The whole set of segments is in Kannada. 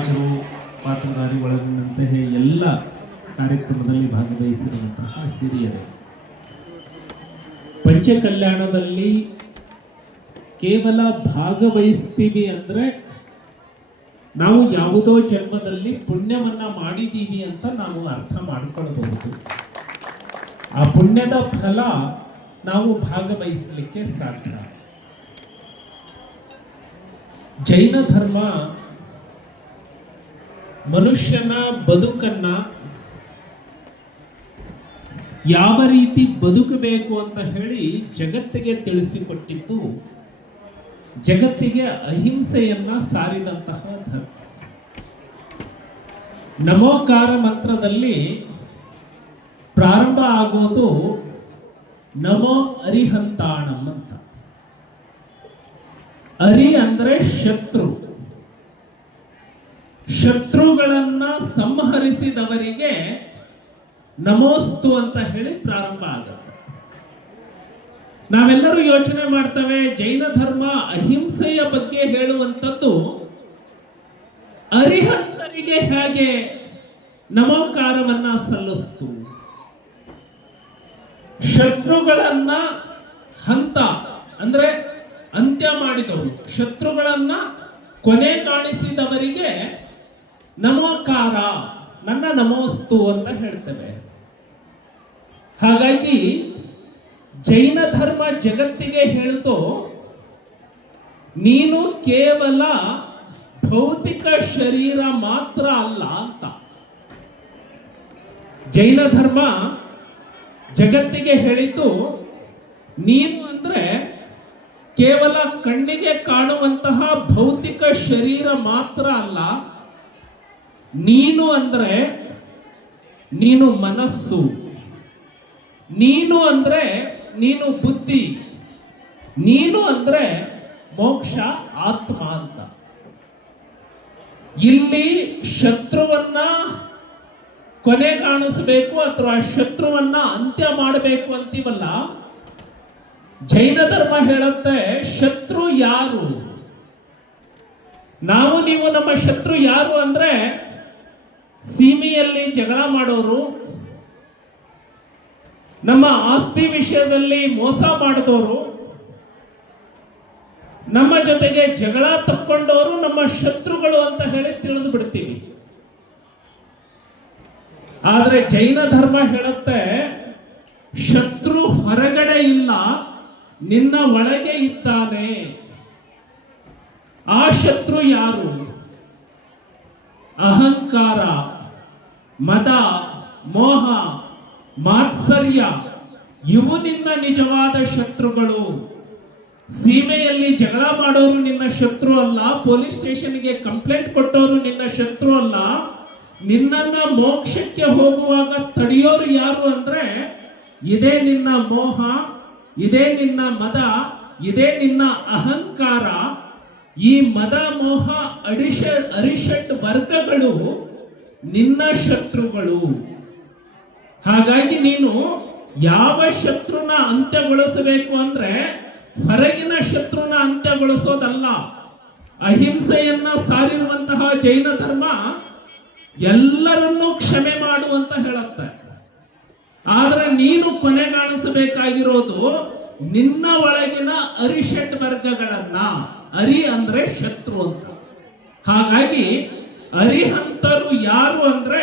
ರಾಜರು ಪಾತ್ರಧಾರಿ ಒಳಗೊಂಡಂತಹ ಎಲ್ಲ ಕಾರ್ಯಕ್ರಮದಲ್ಲಿ ಭಾಗವಹಿಸಿರುವಂತಹ ಹಿರಿಯರು. ಪಂಚಕಲ್ಯಾಣದಲ್ಲಿ ಕೇವಲ ಭಾಗವಹಿಸ್ತೀವಿ ಅಂದ್ರೆ ನಾವು ಯಾವುದೋ ಜನ್ಮದಲ್ಲಿ ಪುಣ್ಯವನ್ನ ಮಾಡಿದ್ದೀವಿ ಅಂತ ನಾವು ಅರ್ಥ ಮಾಡಿಕೊಳ್ಳಬಹುದು ಆ ಪುಣ್ಯದ ಫಲ ನಾವು ಭಾಗವಹಿಸಲಿಕ್ಕೆ ಸಾಧ್ಯ. ಜೈನ ಧರ್ಮ ಮನುಷ್ಯನ ಬದುಕನ್ನ ಯಾವ ರೀತಿ ಬದುಕಬೇಕು ಅಂತ ಹೇಳಿ ಜಗತ್ತಿಗೆ ತಿಳಿಸಿಕೊಟ್ಟಿದ್ದು ಜಗತ್ತಿಗೆ ಅಹಿಂಸೆಯನ್ನ ಸಾರಿದಂತಹ ಧರ್ಮ. ನಮೋಕಾರ ಮಂತ್ರದಲ್ಲಿ ಪ್ರಾರಂಭ ಆಗೋದು ನಮೋ ಅರಿಹಂತಾಣಂ ಅಂತ. ಅರಿ ಅಂದ್ರೆ ಶತ್ರು. ಶತ್ರುಗಳನ್ನ ಸಂಹರಿಸಿದವರಿಗೆ ನಮೋಸ್ತು ಅಂತ ಹೇಳಿ ಪ್ರಾರಂಭ ಆಗುತ್ತೆ. ನಾವೆಲ್ಲರೂ ಯೋಚನೆ ಮಾಡ್ತೇವೆ, ಜೈನ ಧರ್ಮ ಅಹಿಂಸೆಯ ಬಗ್ಗೆ ಹೇಳುವಂಥದ್ದು ಅರಿಹಂತರಿಗೆ ಹೇಗೆ ನಮೋಕಾರವನ್ನ ಸಲ್ಲಿಸ್ತು? ಶತ್ರುಗಳನ್ನ ಹಂತ, ಅಂದ್ರೆ ಅಂತ್ಯ ಮಾಡಿದವರು ಶತ್ರುಗಳನ್ನ ಕೊನೆ ಕಾಣಿಸಿದವರಿಗೆ ನಮೋಕಾರ, ನನ್ನ ನಮೋಸ್ತು ಅಂತ ಹೇಳ್ತೇವೆ. ಹಾಗಾಗಿ ಜೈನ ಧರ್ಮ ಜಗತ್ತಿಗೆ ಹೇಳ್ತು, ನೀನು ಕೇವಲ ಭೌತಿಕ ಶರೀರ ಮಾತ್ರ ಅಲ್ಲ ಅಂತ. ಜೈನ ಧರ್ಮ ಜಗತ್ತಿಗೆ ಹೇಳಿತು ನೀನು ಅಂದ್ರೆ ಕೇವಲ ಕಣ್ಣಿಗೆ ಕಾಣುವಂತಹ ಭೌತಿಕ ಶರೀರ ಮಾತ್ರ ಅಲ್ಲ. ನೀನು ಅಂದ್ರೆ ನೀನು ಮನಸ್ಸು. ನೀನು ಅಂದ್ರೆ ನೀನು ಬುದ್ಧಿ. ನೀನು ಅಂದ್ರೆ ಮೋಕ್ಷ ಆತ್ಮ ಅಂತ. ಇಲ್ಲಿ ಶತ್ರುವನ್ನ ಕೊನೆ ಕಾಣಿಸಬೇಕು ಅಥವಾ ಶತ್ರುವನ್ನ ಅಂತ್ಯ ಮಾಡಬೇಕು ಅಂತೀವಲ್ಲ? ಜೈನ ಧರ್ಮ ಹೇಳುತ್ತೆ ಶತ್ರು ಯಾರು? ನಾವು ನೀವು ನಮ್ಮ ಶತ್ರು ಯಾರು ಅಂದ್ರೆ ಸೀಮೆಯಲ್ಲಿ ಜಗಳ ಮಾಡೋರು, ನಮ್ಮ ಆಸ್ತಿ ವಿಷಯದಲ್ಲಿ ಮೋಸ ಮಾಡಿದವರು, ನಮ್ಮ ಜೊತೆಗೆ ಜಗಳ ತಕ್ಕೊಂಡವರು ನಮ್ಮ ಶತ್ರುಗಳು ಅಂತ ಹೇಳಿ ತಿಳಿದು ಬಿಡ್ತೀವಿ. ಆದರೆ ಜೈನ ಧರ್ಮ ಹೇಳುತ್ತೆ, ಶತ್ರು ಹೊರಗಡೆ ಇಲ್ಲ, ನಿನ್ನ ಒಳಗೆ ಇದ್ದಾನೆ. ಆ ಶತ್ರು ಯಾರು? ಅಹಂಕಾರ. ಮದ, ಮೋಹ, ಮಾತ್ಸರ್ಯ ಇವು ನಿನ್ನ ನಿಜವಾದ ಶತ್ರುಗಳು. ಸೀಮೆಯಲ್ಲಿ ಜಗಳ ಮಾಡೋರು ನಿನ್ನ ಶತ್ರು ಅಲ್ಲ, ಪೊಲೀಸ್ ಸ್ಟೇಷನ್ಗೆ ಕಂಪ್ಲೇಂಟ್ ಕೊಟ್ಟವರು ನಿನ್ನ ಶತ್ರು ಅಲ್ಲ. ನಿನ್ನನ್ನ ಮೋಕ್ಷಕ್ಕೆ ಹೋಗುವಾಗ ತಡೆಯೋರು ಯಾರು ಅಂದ್ರೆ, ಇದೇ ನಿನ್ನ ಮೋಹ, ಇದೇ ನಿನ್ನ ಮದ, ಇದೇ ನಿನ್ನ ಅಹಂಕಾರ. ಈ ಮದ, ಮೋಹ, ಅಡಿಷ, ಅರಿಷಟ್ ವರ್ಗಗಳು ನಿನ್ನ ಶತ್ರುಗಳು. ಹಾಗಾಗಿ ನೀನು ಯಾವ ಶತ್ರುನ ಅಂತ್ಯಗೊಳಿಸಬೇಕು ಅಂದ್ರೆ ಹೊರಗಿನ ಶತ್ರುನ ಅಂತ್ಯಗೊಳಿಸೋದಲ್ಲ. ಅಹಿಂಸೆಯನ್ನ ಸಾರಿರುವಂತಹ ಜೈನ ಧರ್ಮ ಎಲ್ಲರನ್ನೂ ಕ್ಷಮೆ ಮಾಡುವಂತ ಹೇಳುತ್ತೆ. ಆದ್ರೆ ನೀನು ಕೊನೆಗಾಣಿಸಬೇಕಾಗಿರೋದು ನಿನ್ನ ಒಳಗಿನ ಅರಿಷಟ್ ವರ್ಗಗಳನ್ನ, ಅರಿ ಅಂದ್ರೆ ಶತ್ರು ಅಂತ. ಹಾಗಾಗಿ ಅರಿಹಂತರು ಯಾರು ಅಂದ್ರೆ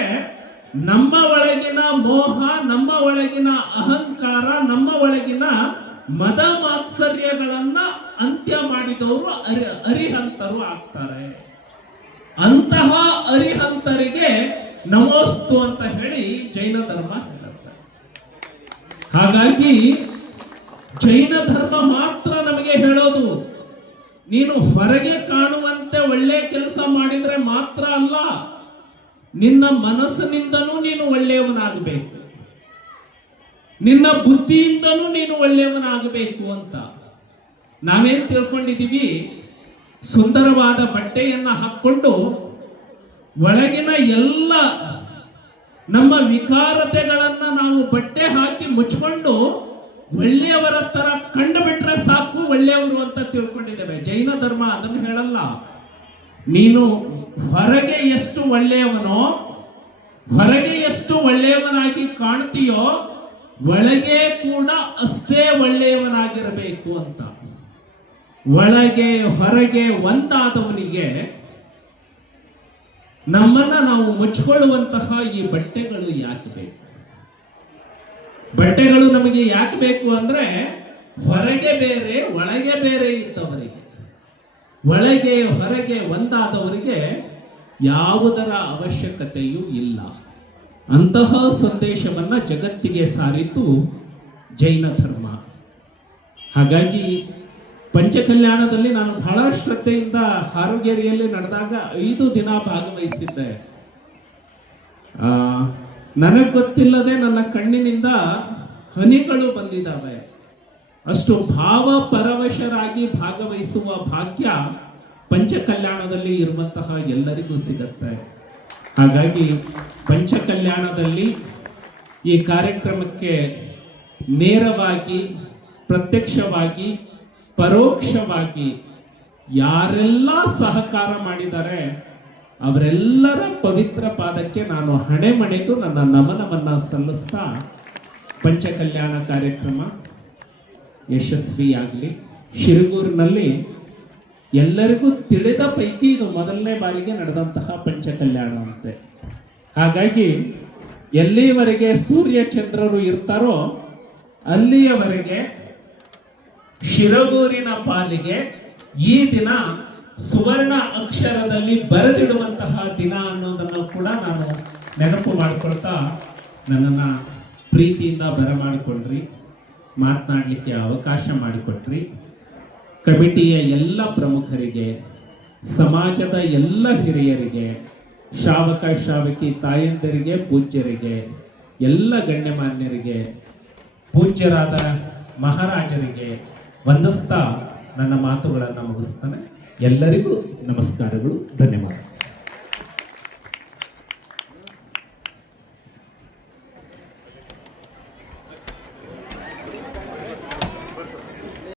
ನಮ್ಮ ಒಳಗಿನ ಮೋಹ, ನಮ್ಮ ಒಳಗಿನ ಅಹಂಕಾರ, ನಮ್ಮ ಒಳಗಿನ ಮದ ಮಾತ್ಸರ್ಯಗಳನ್ನ ಅಂತ್ಯ ಮಾಡಿದವರು ಅರಿ, ಅರಿಹಂತರು ಆಗ್ತಾರೆ. ಅಂತಹ ಅರಿಹಂತರಿಗೆ ನಮೋಸ್ತು ಅಂತ ಹೇಳಿ ಜೈನ ಧರ್ಮ ಹೇಳುತ್ತೆ. ಹಾಗಾಗಿ ಜೈನ ಧರ್ಮ ಮಾತ್ರ ನಮಗೆ ಹೇಳೋದು, ನೀನು ಹೊರಗೆ ಕಾಣುವಂತೆ ಒಳ್ಳೆ ಕೆಲಸ ಮಾಡಿದ್ರೆ ಮಾತ್ರ ಅಲ್ಲ, ನಿನ್ನ ಮನಸ್ಸಿನಿಂದನೂ ನೀನು ಒಳ್ಳೆಯವನಾಗಬೇಕು. ನಿನ್ನ ಬುದ್ಧಿಯಿಂದನೂ ನೀನು ಒಳ್ಳೆಯವನಾಗಬೇಕು ಅಂತ. ನಾವೇನ್ ತಿಳ್ಕೊಂಡಿದೀವಿ ಸುಂದರವಾದ ಬಟ್ಟೆಯನ್ನ ಹಾಕ್ಕೊಂಡು ಒಳಗಿನ ಎಲ್ಲ ನಮ್ಮ ವಿಕಾರತೆಗಳನ್ನ ನಾವು ಬಟ್ಟೆ ಹಾಕಿ ಮುಚ್ಕೊಂಡು ಒಳ್ಳೆಯವರ ತರ ಕಂಡು ಬಿಟ್ರೆ ಸಾಕು, ಒಳ್ಳೆಯವರು ಅಂತ ತಿಳ್ಕೊಂಡಿದ್ದೇವೆ. ಜೈನ ಧರ್ಮ ಅದನ್ನು ಹೇಳಲ್ಲ. ನೀನು ಹೊರಗೆ ಎಷ್ಟು ಒಳ್ಳೆಯವನೋ, ಹೊರಗೆ ಎಷ್ಟು ಒಳ್ಳೆಯವನಾಗಿ ಕಾಣ್ತೀಯೋ, ಒಳಗೆ ಕೂಡ ಅಷ್ಟೇ ಒಳ್ಳೆಯವನಾಗಿರಬೇಕು ಅಂತ. ಒಳಗೆ, ಹೊರಗೆ ಒಂದಾದವನಿಗೆ ನಮ್ಮನ್ನ ನಾವು ಮುಚ್ಕೊಳ್ಳುವಂತಹ ಈ ಬಟ್ಟೆಗಳು ಯಾಕೆ ಬೇಕು? ಬಟ್ಟೆಗಳು ನಮಗೆ ಯಾಕೆ ಬೇಕು ಅಂದ್ರೆ ಹೊರಗೆ ಬೇರೆ, ಒಳಗೆ ಬೇರೆ ಇದ್ದವರಿಗೆ. ಒಳಗೆ ಹೊರಗೆ ಒಂದಾದವರಿಗೆ ಯಾವುದರ ಅವಶ್ಯಕತೆಯೂ ಇಲ್ಲ. ಅಂತಹ ಸಂದೇಶವನ್ನು ಜಗತ್ತಿಗೆ ಸಾರಿತು ಜೈನ ಧರ್ಮ. ಹಾಗಾಗಿ ಪಂಚಕಲ್ಯಾಣದಲ್ಲಿ ನಾನು ಬಹಳ ಶ್ರದ್ಧೆಯಿಂದ ಹಾರುಗೇರಿಯಲ್ಲಿ ನಡೆದಾಗ ಐದು ದಿನ ಭಾಗವಹಿಸಿದ್ದೆ. ನನಗೆ ಗೊತ್ತಿಲ್ಲದೆ ನನ್ನ ಕಣ್ಣಿನಿಂದ ಹನಿಗಳು ಬಂದಿದ್ದಾವೆ. ಅಷ್ಟು ಭಾವ ಪರವಶರಾಗಿ ಭಾಗವಹಿಸುವ ಭಾಗ್ಯ ಪಂಚಕಲ್ಯಾಣದಲ್ಲಿ ಇರುವಂತಹ ಎಲ್ಲರಿಗೂ ಸಿಗತ್ತೆ. ಹಾಗಾಗಿ ಪಂಚಕಲ್ಯಾಣದಲ್ಲಿ ಈ ಕಾರ್ಯಕ್ರಮಕ್ಕೆ ನೇರವಾಗಿ, ಪ್ರತ್ಯಕ್ಷವಾಗಿ, ಪರೋಕ್ಷವಾಗಿ ಯಾರೆಲ್ಲ ಸಹಕಾರ ಮಾಡಿದ್ದಾರೆ ಅವರೆಲ್ಲರ ಪವಿತ್ರ ಪಾದಕ್ಕೆ ನಾನು ಹಣೆ ಮಣೆದು ನನ್ನ ನಮನವನ್ನು ಸಲ್ಲಿಸ್ತಾ ಪಂಚಕಲ್ಯಾಣ ಕಾರ್ಯಕ್ರಮ ಯಶಸ್ವಿಯಾಗಲಿ. ಶಿರಗೂರಿನಲ್ಲಿ ಎಲ್ಲರಿಗೂ ತಿಳಿದ ಪೈಕಿ ಇದು ಮೊದಲನೇ ಬಾರಿಗೆ ನಡೆದಂತಹ ಪಂಚಕಲ್ಯಾಣ ಅಂತೆ ಹಾಗಾಗಿ ಎಲ್ಲಿವರೆಗೆ ಸೂರ್ಯ ಚಂದ್ರರು ಇರ್ತಾರೋ ಅಲ್ಲಿಯವರೆಗೆ ಶಿರಗೂರಿನ ಪಾಲಿಗೆ ಈ ದಿನ ಸುವರ್ಣ ಅಕ್ಷರದಲ್ಲಿ ಬರೆದಿಡುವಂತಹ ದಿನ ಅನ್ನೋದನ್ನು ಕೂಡ ನಾನು ನೆನಪು ಮಾಡಿಕೊಳ್ತಾ ನನ್ನನ್ನು ಪ್ರೀತಿಯಿಂದ ಬರಮಾಡಿಕೊಂಡ್ರಿ ಮಾತನಾಡಲಿಕ್ಕೆ ಅವಕಾಶ ಮಾಡಿಕೊಟ್ರಿ. ಕಮಿಟಿಯ ಎಲ್ಲ ಪ್ರಮುಖರಿಗೆ, ಸಮಾಜದ ಎಲ್ಲ ಹಿರಿಯರಿಗೆ ಶಾವಕ ಶಾವಕಿ ತಾಯಂದಿರಿಗೆ, ಪೂಜ್ಯರಿಗೆ, ಎಲ್ಲ ಗಣ್ಯಮಾನ್ಯರಿಗೆ, ಪೂಜ್ಯರಾದ ಮಹಾರಾಜರಿಗೆ ವಂದಿಸ್ತಾ ನನ್ನ ಮಾತುಗಳನ್ನು ಮುಗಿಸ್ತಾನೆ. ಎಲ್ಲರಿಗೂ ನಮಸ್ಕಾರಗಳು ಧನ್ಯವಾದ